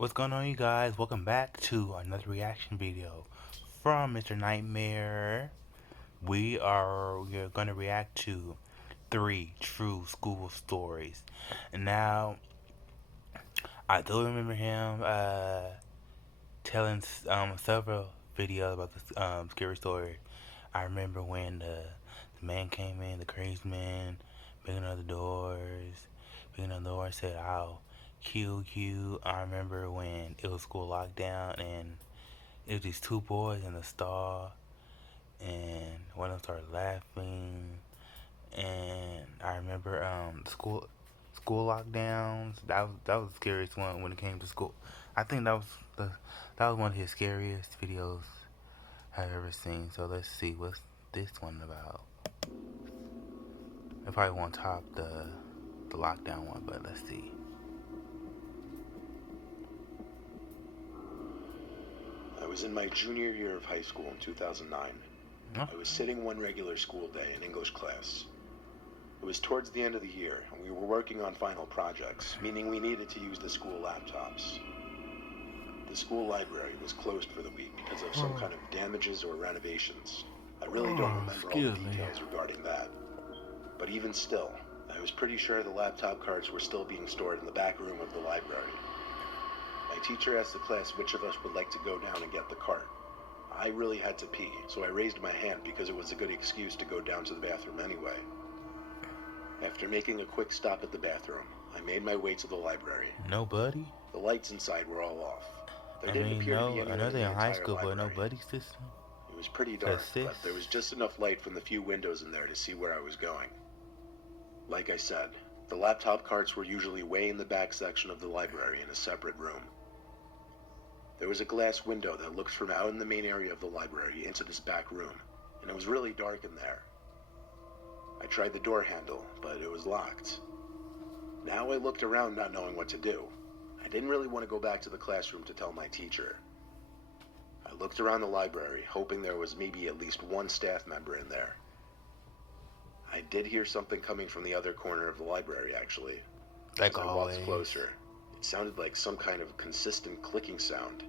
What's going on, you guys? Welcome back to another reaction video from Mr. Nightmare. We are gonna react to 3 true school stories. And now I do remember him telling several videos about this scary story. I remember when the man came in, the crazy man, banging on the doors, said, "I'll kill you." I remember when it was school lockdown and it was these 2 boys in the stall, and one of them started laughing. And I remember school lockdowns. That was the scariest one when it came to school. I think that was one of his scariest videos I've ever seen. So let's see what's this one about. It probably won't top the lockdown one, but let's see. I was in my junior year of high school in 2009. Huh? I was sitting one regular school day in English class. It was towards the end of the year, and we were working on final projects, meaning we needed to use the school laptops. The school library was closed for the week because of some kind of damages or renovations. I really don't remember all the details regarding that. But even still, I was pretty sure the laptop carts were still being stored in the back room of the library. My teacher asked the class which of us would like to go down and get the cart. I really had to pee, so I raised my hand because it was a good excuse to go down to the bathroom anyway. After making a quick stop at the bathroom, I made my way to the library. Nobody? The lights inside were all off. There I didn't mean, appear to be no, I anyone know in the they're in high entire school, but library. no buddy system. It was pretty dark, Sis. but there was just enough light from the few windows in there to see where I was going. Like I said, the laptop carts were usually way in the back section of the library in a separate room. There was a glass window that looked from out in the main area of the library into this back room, and it was really dark in there. I tried the door handle, but it was locked. Now I looked around not knowing what to do. I didn't really want to go back to the classroom to tell my teacher. I looked around the library, hoping there was maybe at least one staff member in there. I did hear something coming from the other corner of the library, actually. Like As I always. walked closer, it sounded like some kind of consistent clicking sound.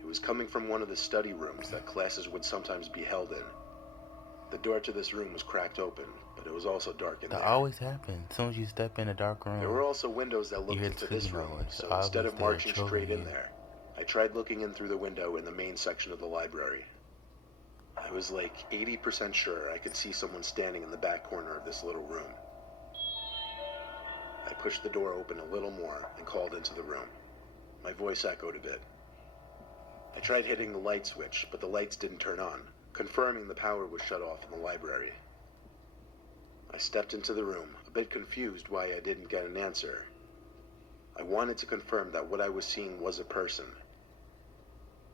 It was coming from one of the study rooms that classes would sometimes be held in. The door to this room was cracked open, but it was also dark in there. That always happens. As soon as you step in a dark room, There were also windows that you looked hear into the this clicking room, noise. so Obviously instead of they're marching straight in you. there, I tried looking in through the window in the main section of the library. I was like 80% sure I could see someone standing in the back corner of this little room. I pushed the door open a little more and called into the room. My voice echoed a bit. I tried hitting the light switch, but the lights didn't turn on, confirming the power was shut off in the library. I stepped into the room, a bit confused why I didn't get an answer. I wanted to confirm that what I was seeing was a person.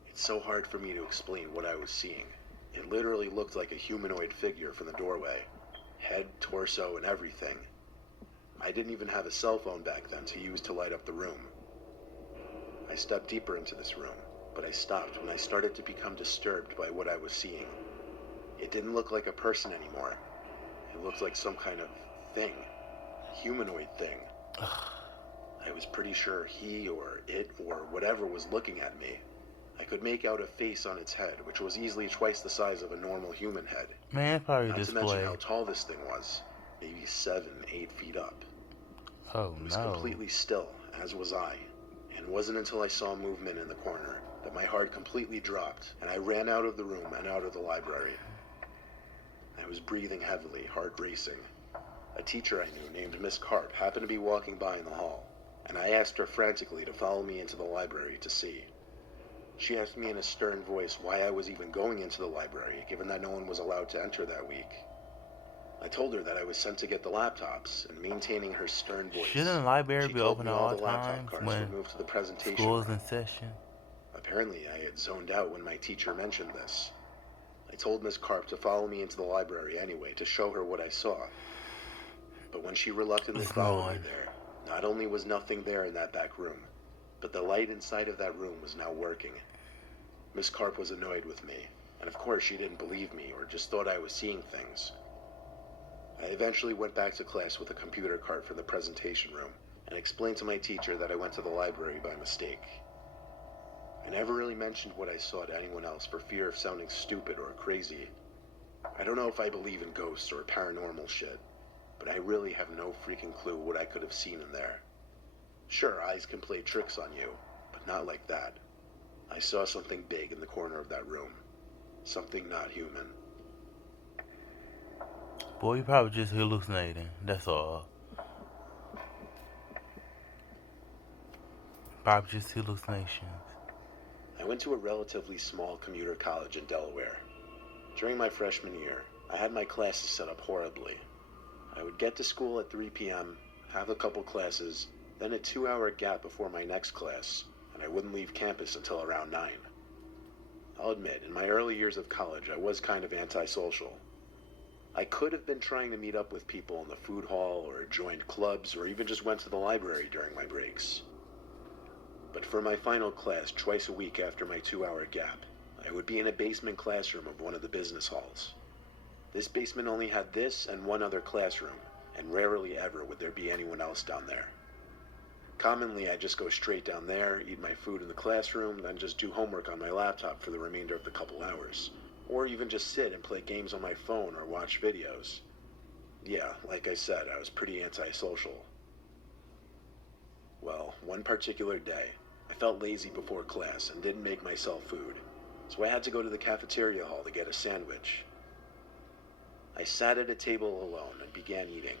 It's so hard for me to explain what I was seeing. It literally looked like a humanoid figure from the doorway. Head, torso, and everything. I didn't even have a cell phone back then to use to light up the room. I stepped deeper into this room, but I stopped when I started to become disturbed by what I was seeing. It didn't look like a person anymore. It looked like some kind of thing. Humanoid thing. I was pretty sure he or it or whatever was looking at me. I could make out a face on its head, which was easily twice the size of a normal human head. Man, it's probably a Not to mention display. how tall this thing was. Maybe 7, 8 feet up. Oh It was no. completely still, as was I. And it wasn't until I saw movement in the corner that my heart completely dropped, and I ran out of the room and out of the library. I was breathing heavily, heart racing. A teacher I knew named Miss Carp happened to be walking by in the hall, and I asked her frantically to follow me into the library to see. She asked me in a stern voice why I was even going into the library, given that no one was allowed to enter that week. I told her that I was sent to get the laptops, and maintaining her stern voice, Shouldn't the library she be told open me at all all the laptop times cards were when moved to the presentation school is room. in session? Apparently, I had zoned out when my teacher mentioned this. I told Miss Carp to follow me into the library anyway to show her what I saw. But when she reluctantly followed me there, not only was nothing there in that back room, but the light inside of that room was now working. Miss Carp was annoyed with me, and of course she didn't believe me or just thought I was seeing things. I eventually went back to class with a computer cart from the presentation room, and explained to my teacher that I went to the library by mistake. I never really mentioned what I saw to anyone else for fear of sounding stupid or crazy. I don't know if I believe in ghosts or paranormal shit, but I really have no freaking clue what I could have seen in there. Sure, eyes can play tricks on you, but not like that. I saw something big in the corner of that room. Something not human. Boy, you probably just hallucinating. That's all. Probably just hallucinations. I went to a relatively small commuter college in Delaware. During my freshman year, I had my classes set up horribly. I would get to school at 3 p.m., have a couple classes, then a 2-hour gap before my next class, and I wouldn't leave campus until around 9. I'll admit, in my early years of college, I was kind of antisocial. I could have been trying to meet up with people in the food hall, or joined clubs, or even just went to the library during my breaks. But for my final class, twice a week after my 2-hour gap, I would be in a basement classroom of one of the business halls. This basement only had this and one other classroom, and rarely ever would there be anyone else down there. Commonly, I'd just go straight down there, eat my food in the classroom, then just do homework on my laptop for the remainder of the couple hours. Or even just sit and play games on my phone or watch videos. Yeah, like I said, I was pretty antisocial. Well, one particular day, I felt lazy before class and didn't make myself food, so I had to go to the cafeteria hall to get a sandwich. I sat at a table alone and began eating,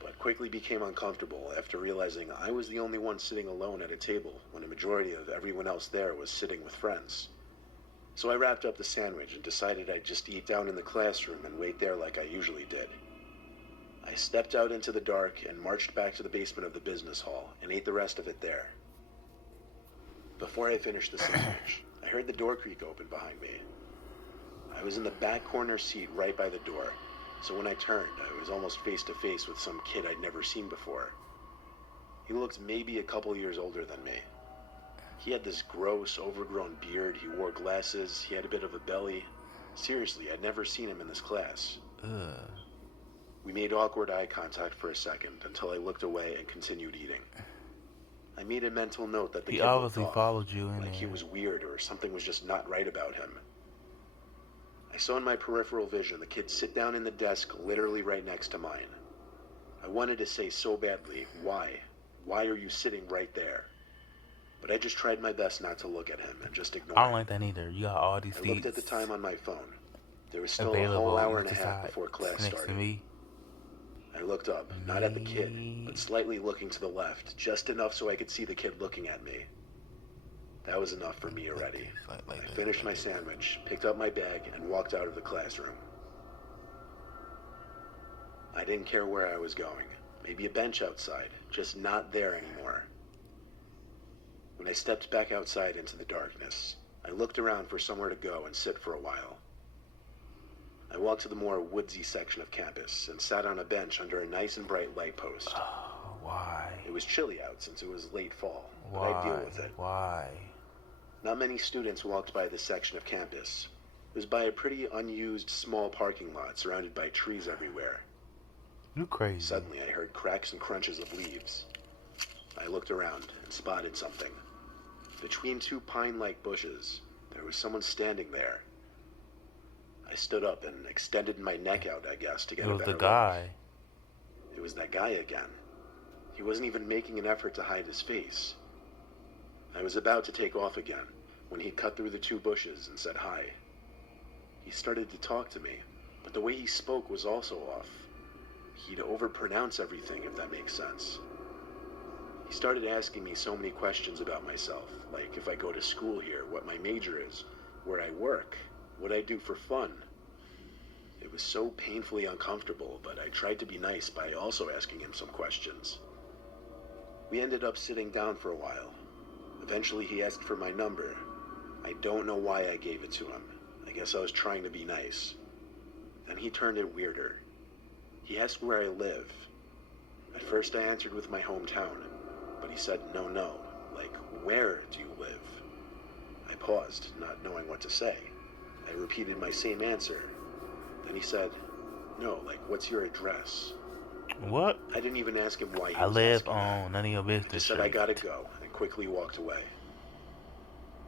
but quickly became uncomfortable after realizing I was the only one sitting alone at a table when a majority of everyone else there was sitting with friends. So I wrapped up the sandwich and decided I'd just eat down in the classroom and wait there like I usually did. I stepped out into the dark and marched back to the basement of the business hall and ate the rest of it there. Before I finished the sandwich, I heard the door creak open behind me. I was in the back corner seat right by the door, so when I turned, I was almost face to face with some kid I'd never seen before. He looked maybe a couple years older than me. He had this gross, overgrown beard, he wore glasses, he had a bit of a belly. Seriously, I'd never seen him in this class. Ugh. We made awkward eye contact for a second until I looked away and continued eating. I made a mental note that the He kid looked obviously off, followed you in like he there. was weird or something was just not right about him. I saw in my peripheral vision the kid sit down in the desk literally right next to mine. I wanted to say so badly, why? Why are you sitting right there? But I just tried my best not to look at him and just I ignore don't him. like that either. You got all these I looked at the seats time on my phone. There was still a whole available. hour You and a half decide before class next to started. me. I looked up, not at the kid, Me. but slightly looking to the left, just enough so I could see the kid looking at me. That was enough for me Like already. this, like I this, finished like my this. sandwich, picked up my bag, and walked out of the classroom. I didn't care where I was going. Maybe a bench outside, just not there anymore. When I stepped back outside into the darkness, I looked around for somewhere to go and sit for a while. I walked to the more woodsy section of campus and sat on a bench under a nice and bright light post. Oh, why? It was chilly out since it was late fall, but Why? I'd deal with it. Why? Not many students walked by this section of campus. It was by a pretty unused small parking lot surrounded by trees everywhere. You crazy. Suddenly I heard cracks and crunches of leaves. I looked around and spotted something. Between two pine-like bushes, there was someone standing there. I stood up and extended my neck out, I guess, to get It a was better the look. guy. It was that guy again. He wasn't even making an effort to hide his face. I was about to take off again when he cut through the two bushes and said hi. He started to talk to me, but the way he spoke was also off. He'd overpronounce everything, if that makes sense. He started asking me so many questions about myself, like if I go to school here, what my major is, where I work, what I do for fun. It was so painfully uncomfortable, but I tried to be nice by also asking him some questions. We ended up sitting down for a while. Eventually he asked for my number. I don't know why I gave it to him. I guess I was trying to be nice. Then he turned it weirder. He asked where I live. At first I answered with my hometown, but he said no, like, where do you live? I paused, not knowing what to say. I repeated my same answer. Then he said, no, like, what's your address? What? I didn't even ask him why he I was live asking that. on none of your I business just said I street. gotta go and quickly walked away.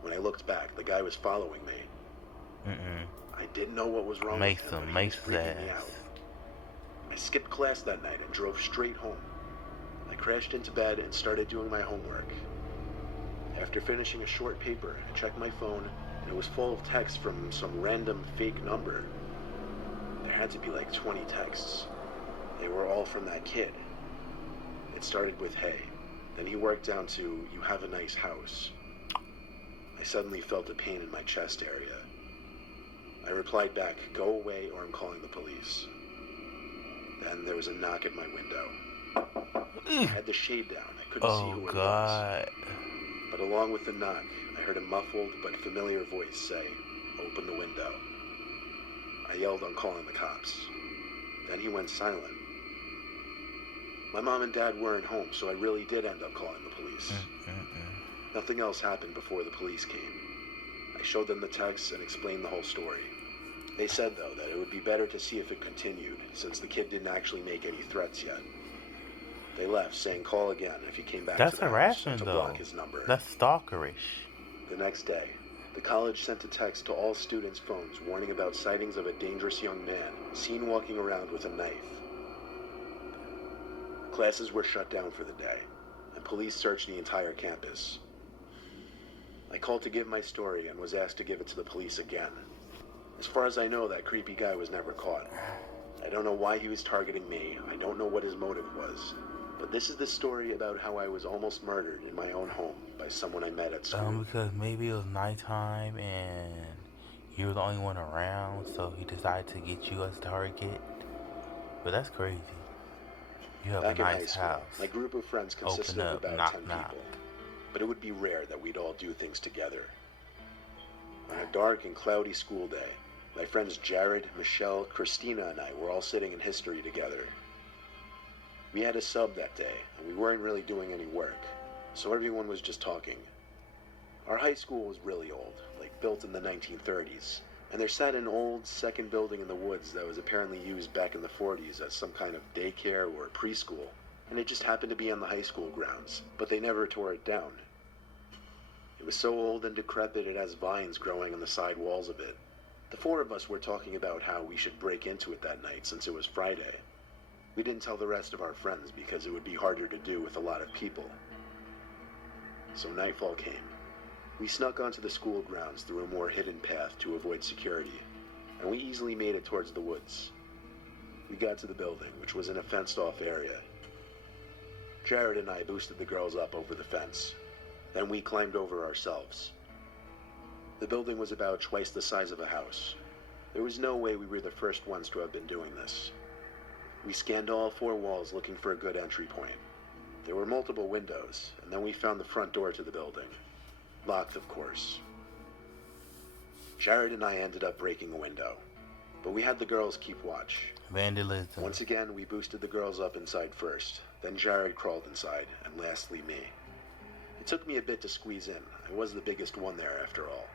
When I looked back, the guy was following me. Mm-mm. I didn't know what was wrong with him, but Mason, he was Mason's freaking me ass. out. I skipped class that night and drove straight home. I crashed into bed and started doing my homework. After finishing a short paper, I checked my phone, and it was full of texts from some random fake number. There had to be like 20 texts. They were all from that kid. It started with "Hey." Then he worked down to "You have a nice house." I suddenly felt a pain in my chest area. I replied back, "Go away or I'm calling the police." Then there was a knock at my window. I had the shade down. I couldn't see Oh who it was. God. But along with the knock, I heard a muffled but familiar voice say, "Open the window." I yelled on calling the cops. Then he went silent. My mom and dad weren't home, so I really did end up calling the police. Nothing else happened before the police came. I showed them the texts and explained the whole story. They said, though, that it would be better to see if it continued, since the kid didn't actually make any threats yet. They left, saying call again if he came back to That's the house and harassment to block though. his number. That's stalkerish. The next day, the college sent a text to all students' phones warning about sightings of a dangerous young man seen walking around with a knife. Classes were shut down for the day, and police searched the entire campus. I called to give my story and was asked to give it to the police again. As far as I know, that creepy guy was never caught. I don't know why he was targeting me. I don't know what his motive was. But this is the story about how I was almost murdered in my own home by someone I met at school. Because maybe it was nighttime and you were the only one around, so he decided to get you as target. But that's crazy. You have a Back in high nice school, my house. group of friends consisted Open of up, about 10 knock knock. people. But it would be rare that we'd all do things together. On a dark and cloudy school day, my friends Jared, Michelle, Christina, and I were all sitting in history together. We had a sub that day, and we weren't really doing any work, so everyone was just talking. Our high school was really old, like built in the 1930s, and there sat an old second building in the woods that was apparently used back in the 40s as some kind of daycare or preschool, and it just happened to be on the high school grounds, but they never tore it down. It was so old and decrepit it has vines growing on the side walls of it. The four of us were talking about how we should break into it that night since it was Friday. We didn't tell the rest of our friends because it would be harder to do with a lot of people. So nightfall came. We snuck onto the school grounds through a more hidden path to avoid security, and we easily made it towards the woods. We got to the building, which was in a fenced-off area. Jared and I boosted the girls up over the fence. Then we climbed over ourselves. The building was about twice the size of a house. There was no way we were the first ones to have been doing this. We scanned all four walls looking for a good entry point. There were multiple windows, and then we found the front door to the building. Locked, of course. Jared and I ended up breaking a window, but we had the girls keep watch. Vandalism. Once again, we boosted the girls up inside first, then Jared crawled inside, and lastly me. It took me a bit to squeeze in. I was the biggest one there after all.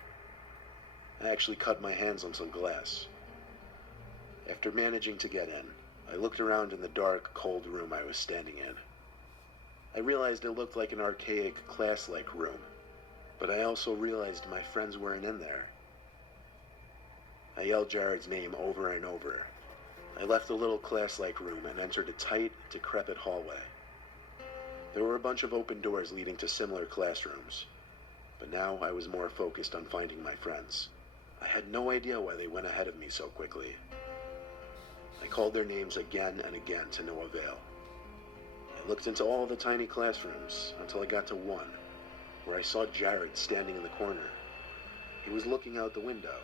I actually cut my hands on some glass. After managing to get in, I looked around in the dark, cold room I was standing in. I realized it looked like an archaic, class-like room, but I also realized my friends weren't in there. I yelled Jared's name over and over. I left the little class-like room and entered a tight, decrepit hallway. There were a bunch of open doors leading to similar classrooms, but now I was more focused on finding my friends. I had no idea why they went ahead of me so quickly. I called their names again and again to no avail. I looked into all the tiny classrooms until I got to one, where I saw Jared standing in the corner. He was looking out the window.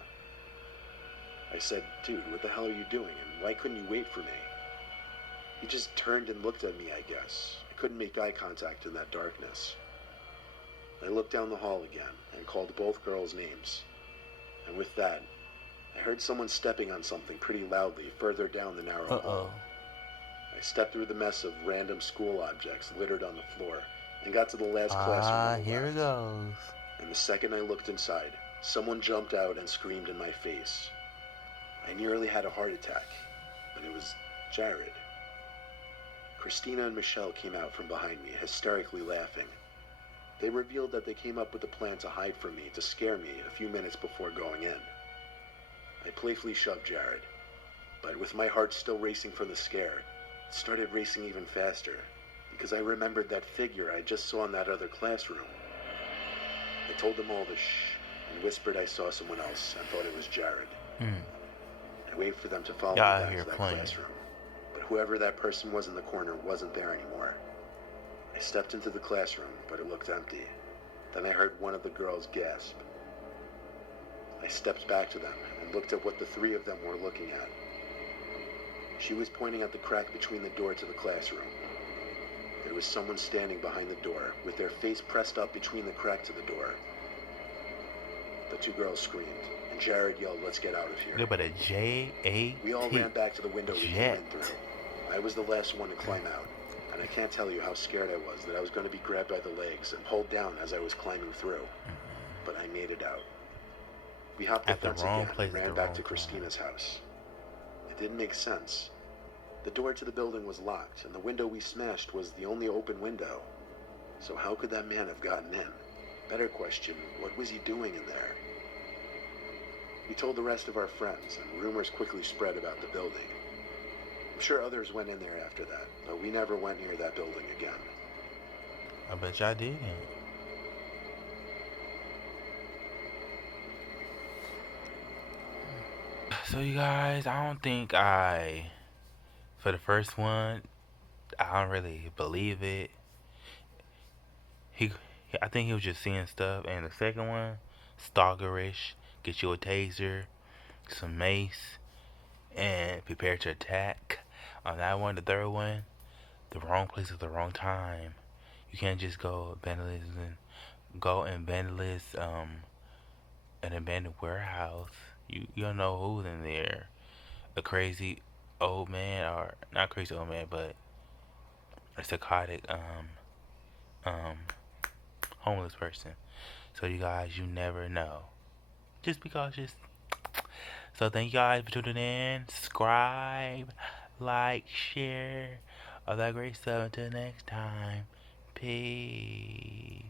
I said, "Dude, what the hell are you doing, and why couldn't you wait for me?" He just turned and looked at me, I guess. I couldn't make eye contact in that darkness. I looked down the hall again and called both girls' names. And with that, I heard someone stepping on something pretty loudly further down the narrow hall. I stepped through the mess of random school objects littered on the floor and got to the last classroom on the Here left. it goes. And the second I looked inside, someone jumped out and screamed in my face. I nearly had a heart attack, but it was Jared. Christina and Michelle came out from behind me, hysterically laughing. They revealed that they came up with a plan to hide from me, to scare me a few minutes before going in. I playfully shoved Jared, but with my heart still racing from the scare, it started racing even faster, because I remembered that figure I just saw in that other classroom. I told them all to shh, and whispered I saw someone else and thought it was Jared. Hmm. I waved for them to follow Y'all me out back here to that playing. classroom, but whoever that person was in the corner wasn't there anymore. I stepped into the classroom, but it looked empty. Then I heard one of the girls gasp. I stepped back to them and looked at what the three of them were looking at. She was pointing at the crack between the door to the classroom. There was someone standing behind the door, with their face pressed up between the crack to the door. The two girls screamed, and Jared yelled, "Let's get out of here." Go by the J-A-T. We all ran back to the window we came Jet. in through. I was the last one to climb out, and I can't tell you how scared I was that I was going to be grabbed by the legs and pulled down as I was climbing through. But I made it out. We hopped the At the fence wrong again place and at the ran back wrong to time. Christina's house. It didn't make sense. The door to the building was locked, and the window we smashed was the only open window. So how could that man have gotten in? Better question, what was he doing in there? We told the rest of our friends, and rumors quickly spread about the building. I'm sure others went in there after that, but we never went near that building again. I bet y'all didn't. So you guys, I don't think for the first one, I don't really believe it. He, I think he was just seeing stuff. And the second one, stalkerish, get you a taser, some mace, and prepare to attack. On that one, the third one, the wrong place at the wrong time. You can't just go and vandalize an abandoned warehouse. You don't know who's in there. A crazy old man, or not crazy old man, but a psychotic um homeless person. So you guys, you never know. Just be cautious. So thank you guys for tuning in. Subscribe, like, share, all that great stuff. Until next time. Peace.